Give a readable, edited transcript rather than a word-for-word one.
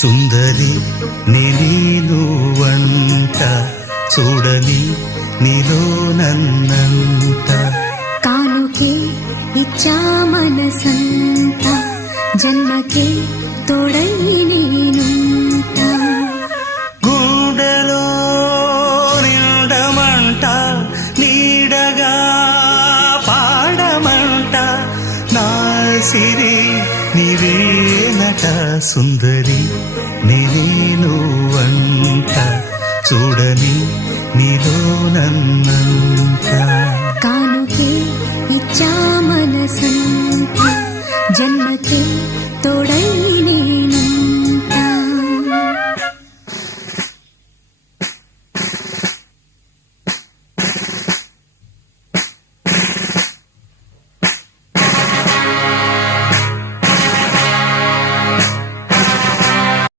సుందరి నేను వంట చూడని నీలో నన్నంత కానుకే ఇచ్చా మనసంత జన్మకే తోడై నేనుంట గుండెలో నిండమంట నీడగా పాడమంట నా సిరి నీవేనట సుందరి నేను వంట చూడని నీలో నన్నంత కానుకే ఇచ్చా మనసంత జన్మకే తోడై